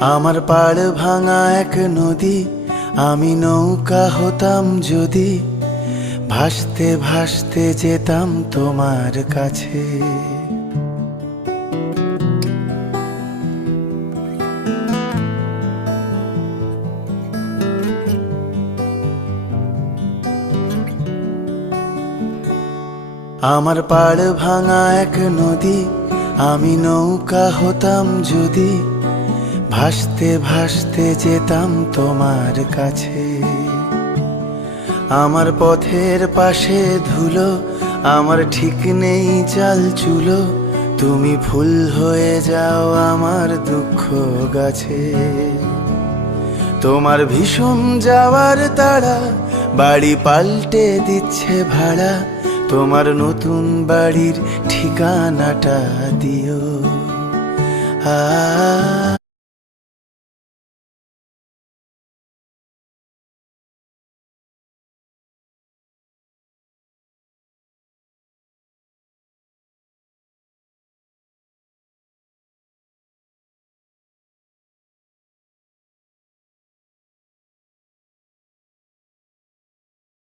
আমার পাড় ভাঙা এক নদী, আমি নৌকা হতাম যদি, ভাসতে ভাসতে যেতাম তোমার কাছে। আমার পাড় ভাঙা এক নদী, আমি নৌকা হতাম যদি, ভাসতে ভাসতে যেতাম তোমার কাছে। আমার পথের পাশে ধুলো, আমার ঠিক নেই চাল চুলো, তুমি ফুল হয়ে যাও আমার দুঃখ গাছে। তোমার ভীষণ যাওয়ার তাড়া, বাড়ি পাল্টে দিচ্ছে ভাড়া, তোমার নতুন বাড়ির ঠিকানাটা দিও।